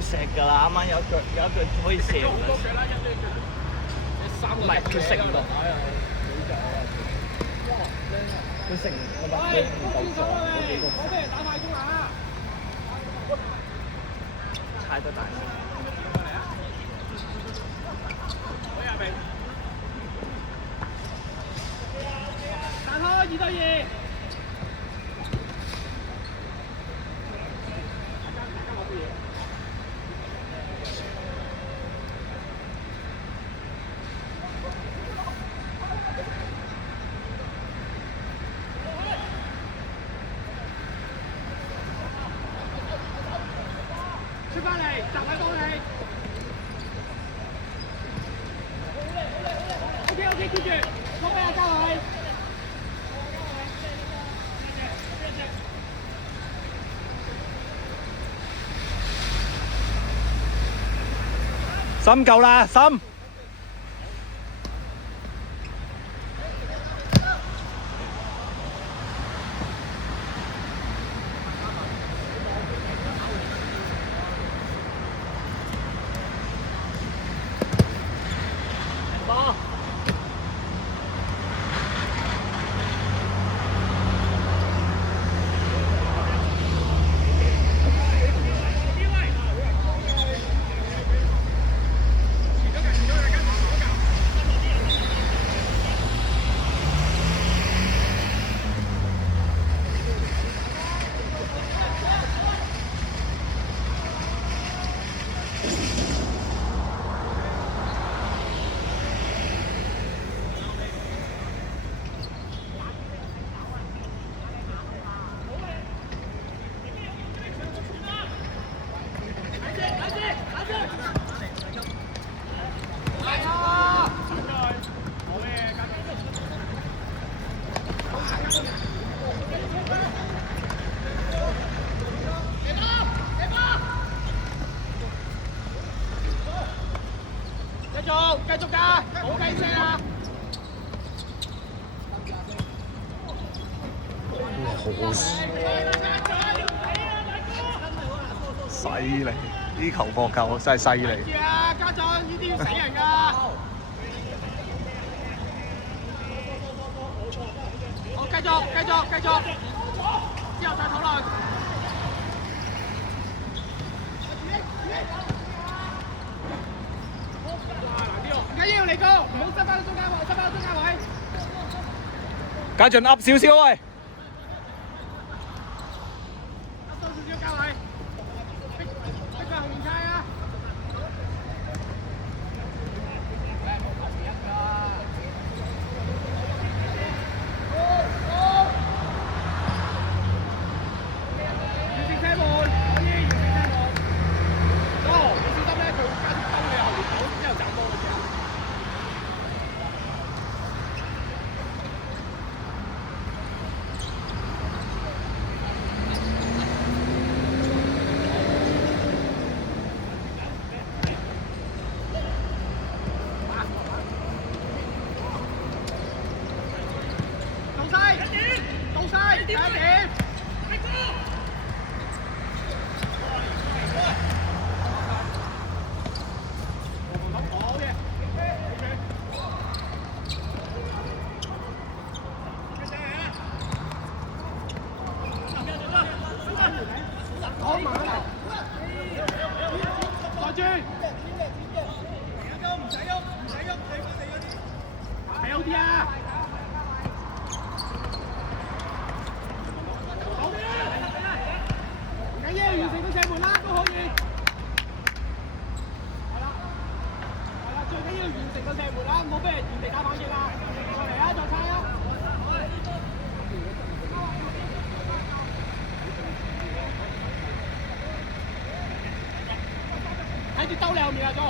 冇石㗎啦，啱啱有一腳可以射㗎。唔係佢食唔到，佢食唔到，佢唔夠撞嗰幾個。踩得大聲。彈開2對2。出翻嚟，集位幫你。OK， keep 住，攞俾阿嘉偉。心夠啦，心。繼續㗎，冇計聲啊！好犀利，啲球課球真係犀利。啊，家長呢啲要死人㗎！好，繼續，之後再討論。唔緊要，嚟哥，唔好執翻中間位，執翻中間位。家俊噏少少喂。噏多少少家位，逼佢後面猜啊！完成車門，可以完成車門。哦，你小心咧，佢加速兜你後面，之後斬波嘅時候。到晒，第一點。好嘅。好慢啊！再轉。唔使喐，睇好啲啊！完成到射門啦，都可以。係啦，最緊要完成到射門啦，唔好俾人原地打反擊啦。過嚟啊，再猜啊！睇住兜你後面啊，哥。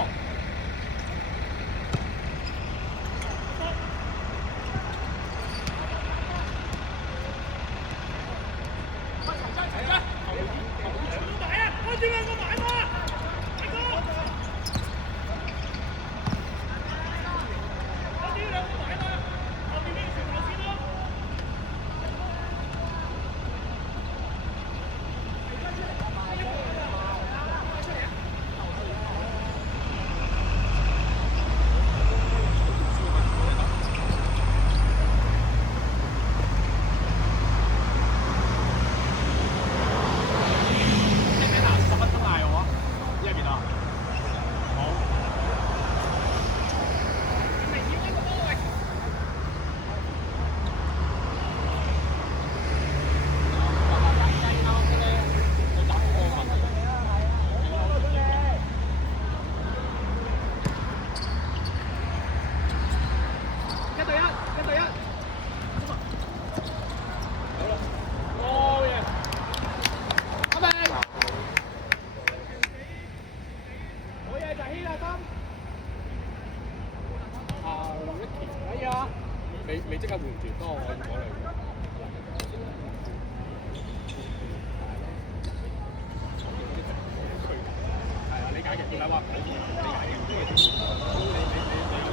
不過我要考慮。係啊，理解嘅，點解話理解嘅？因為你有分我理解嘅，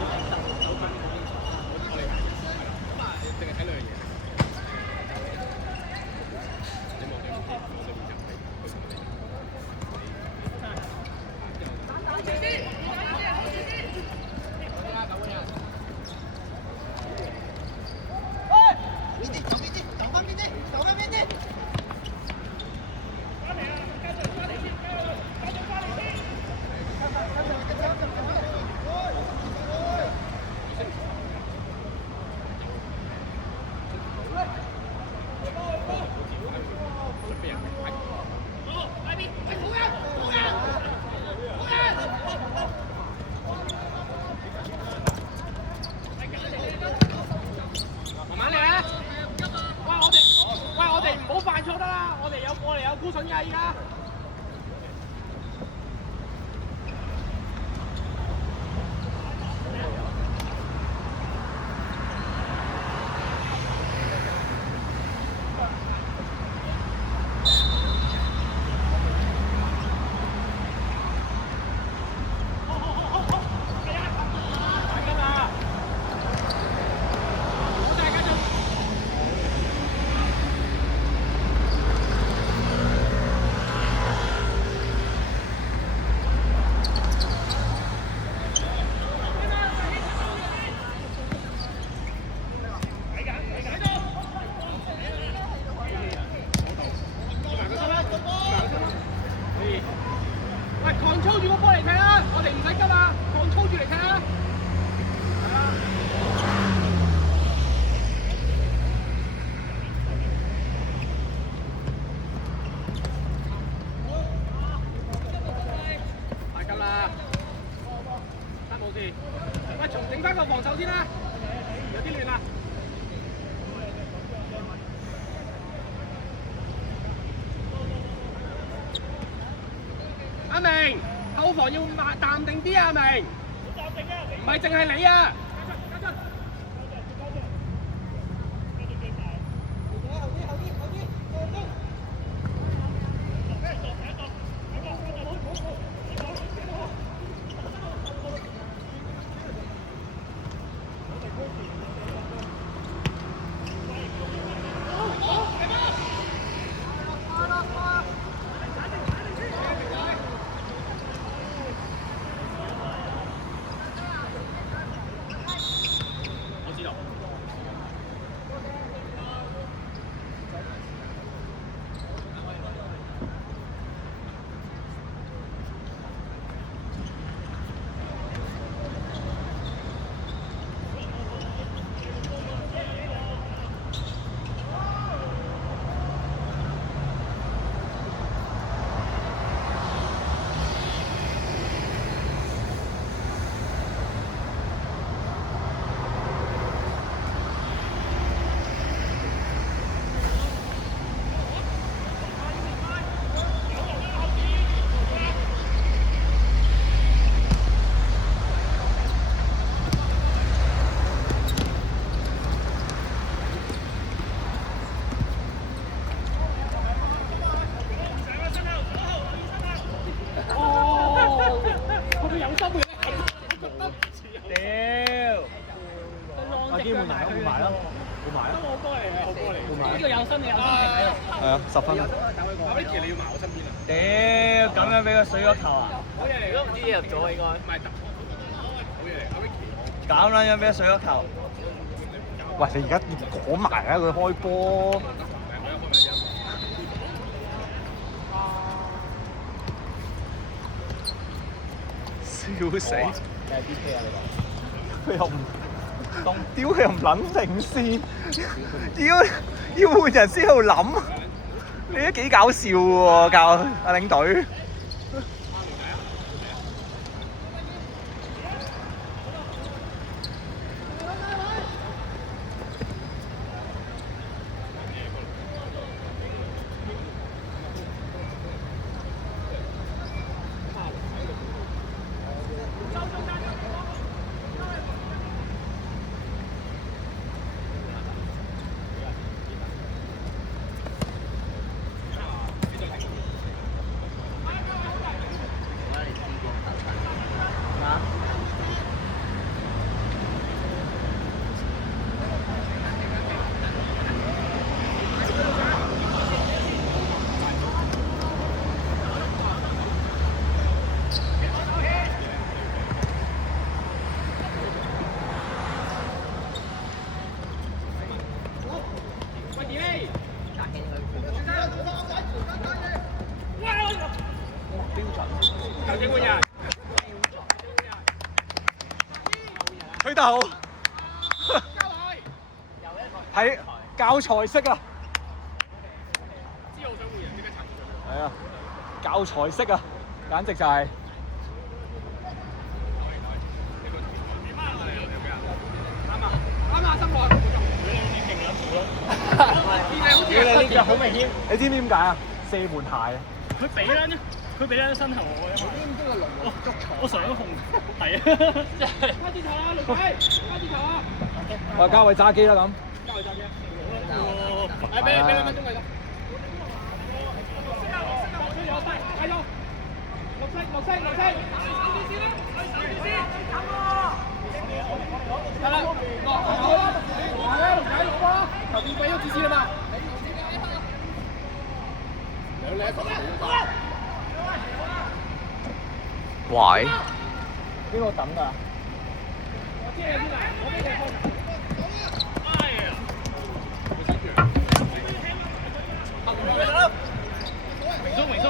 係啦。咁啊，淨係睇兩樣嘢。你望嘅我嘅練習係佢同你。慢慢嚟啊！喂，我哋唔好犯錯得啦，我哋有估筍㗎依家。喂，control 住個波嚟踢啦，我哋唔使急啊，control 住嚟踢啦。係咁啦，得冇事。喂，重整翻個防守先啦，有啲亂啦。阿明，後防要淡定啲啊，阿明。唔係淨係你啊。呢個有心你有心停喺度。係啊，10分。阿 Vicky 你要埋我身邊啊！屌，咁樣俾個水咗球啊！好嘢嚟，都唔知入咗應該。唔係，好嘢嚟，阿 Vicky。咁撚樣俾個水咗球。喂，你而家講埋啊！佢開波。笑死！係 DK 啊！佢又唔屌佢又唔撚定先，屌要換人先喺度諗，你都幾搞笑喎，教阿領隊。導係教材式啊！知我想換人，即刻插佢。係啊，教材式啊，簡直就係、啱啊，心內。你哋呢腳好明顯，你知唔知點解啊？射門鞋啊！佢俾啦，佢俾啦身後我，知唔知個龍門捉錯？我想紅，係啊，加字頭啊，龍仔，加字頭啊！我交位揸機啦咁。交佢揸機。誒，俾2分鐘佢啦。繼續。綠色。得啦，落好啦，係啊，龍仔攞波，球變俾咗指示啦嘛。兩兩喂，邊個等㗎？我知你邊嚟，我俾你明叔。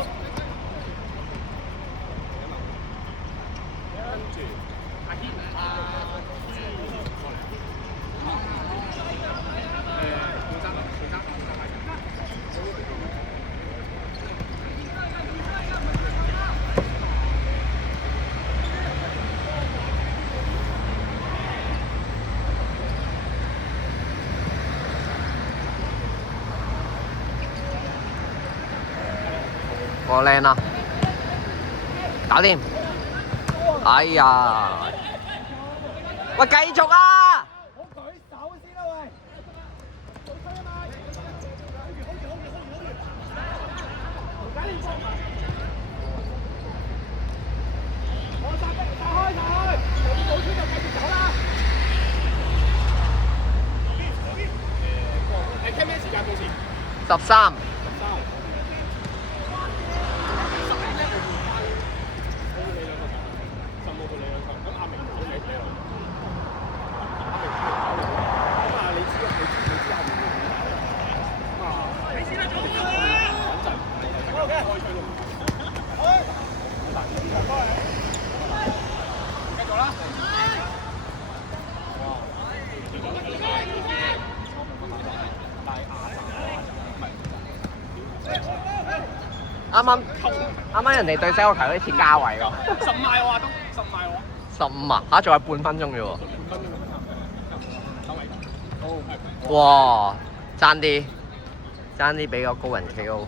我靚啦，搞掂！哎呀，喂，繼續啊！我舉手先啦喂！我殺開，冇穿就繼續走啦。係傾咩時間到時13。啱啱人哋對西個球好似加位喎。15碼我話都15碼我。 15啊！嚇，仲有半分鐘啫喎。哇！爭啲俾個高人 KO。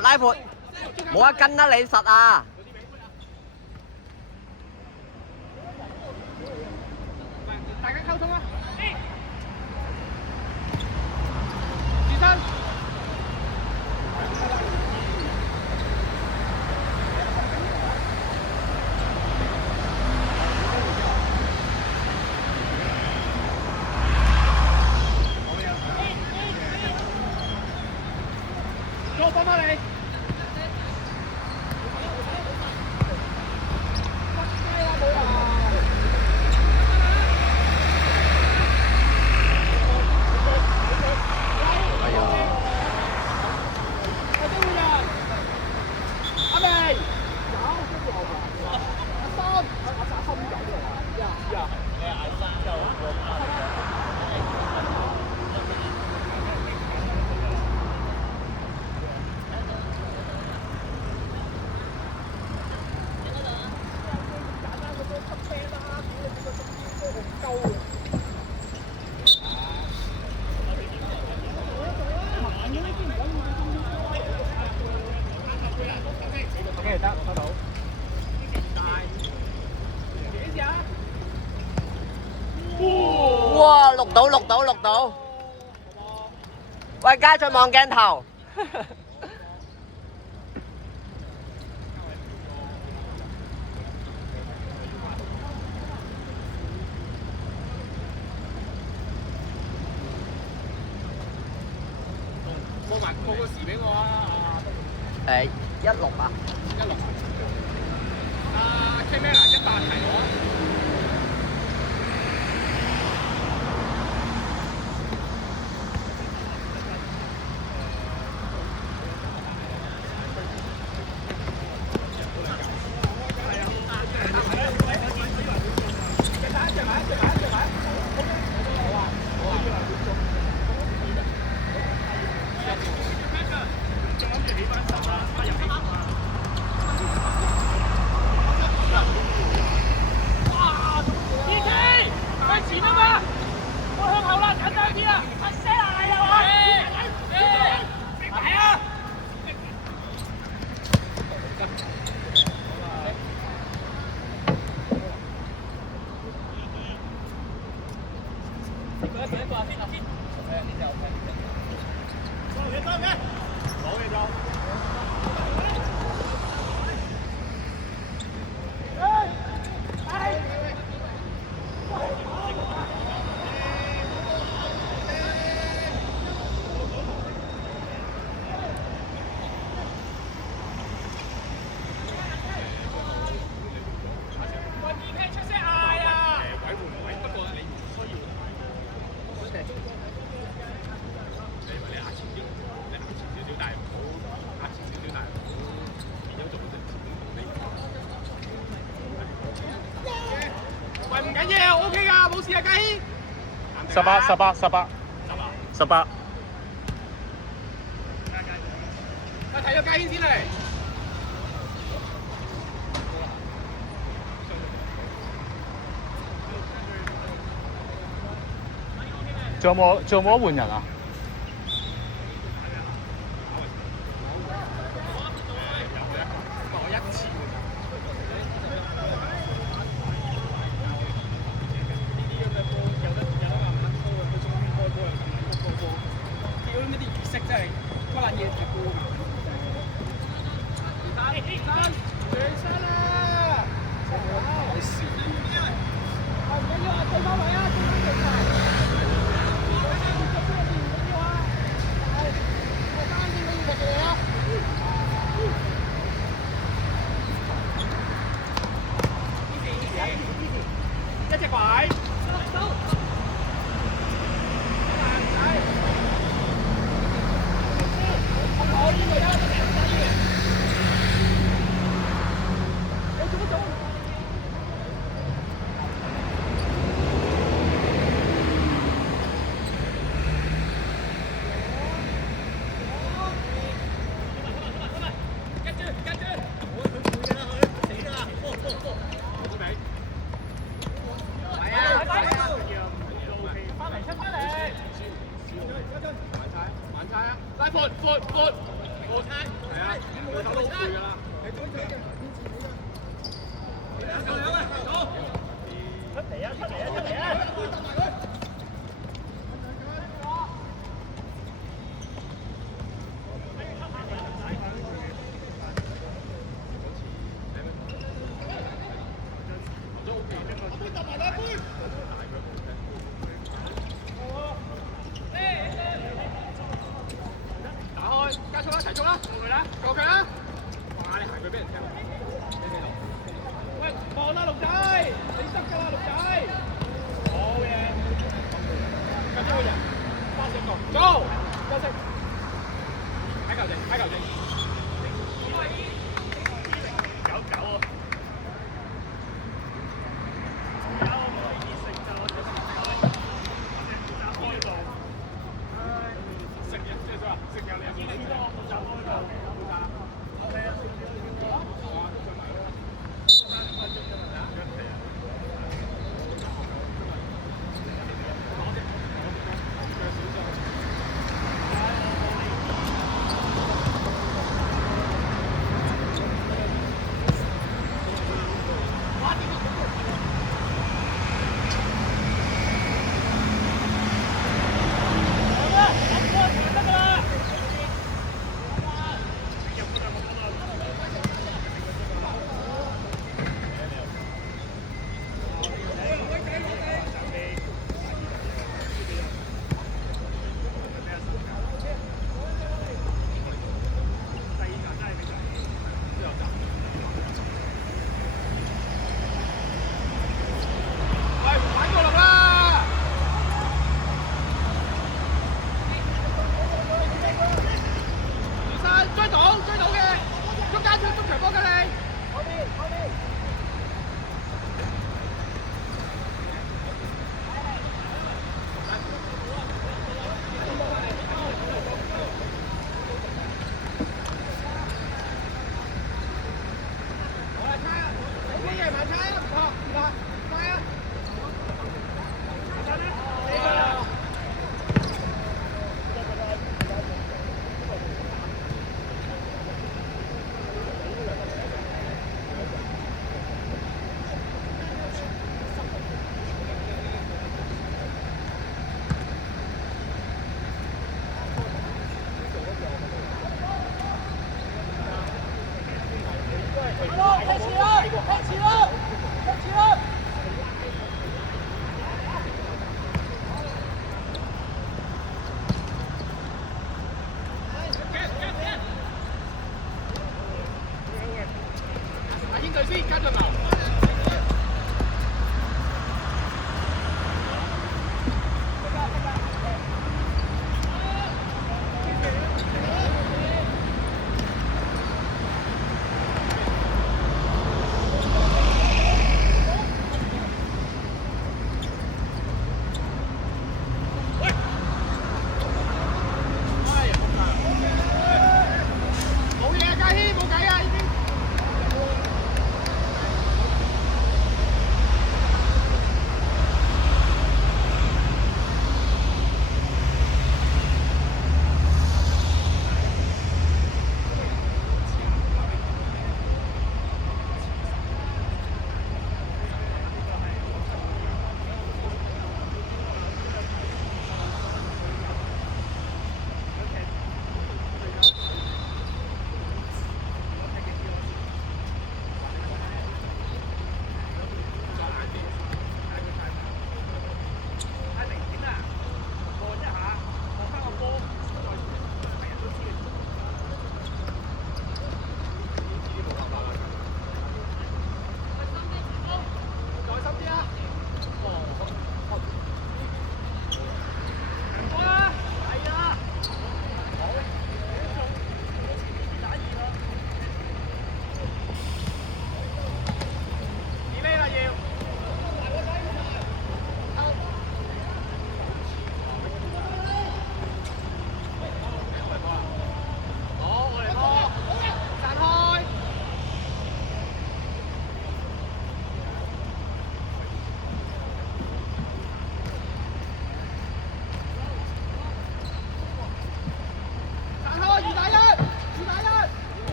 拉闊，冇一跟得你實啊！大家溝通啊！自身。我幫返你。哇！錄到！喂，家俊望鏡頭。報個時俾我啊！ 16啊。 16。阿 K 咩啊？100提我。喂，唔緊要 ，OK 噶，冇事啊，家軒。18。我睇咗家軒先嚟。仲有冇得換人啊？我一次。屌呢啲儀式真係乜撚嘢踢波㗎？轉身啦！搞笑。唔緊要啊，對翻位啊，對翻對埋。一隻拐。拉闊，過差，係啊，個頭都好攰㗎啦。出嚟啊！打開，加速啦，齊速啦，過佢啦，過佢啦！哇！你行佢俾人踢落，喂，望啦，龍仔，你得㗎啦，龍仔，好嘢，跟住個人，加速個，go，休息，睇球證，睇球證。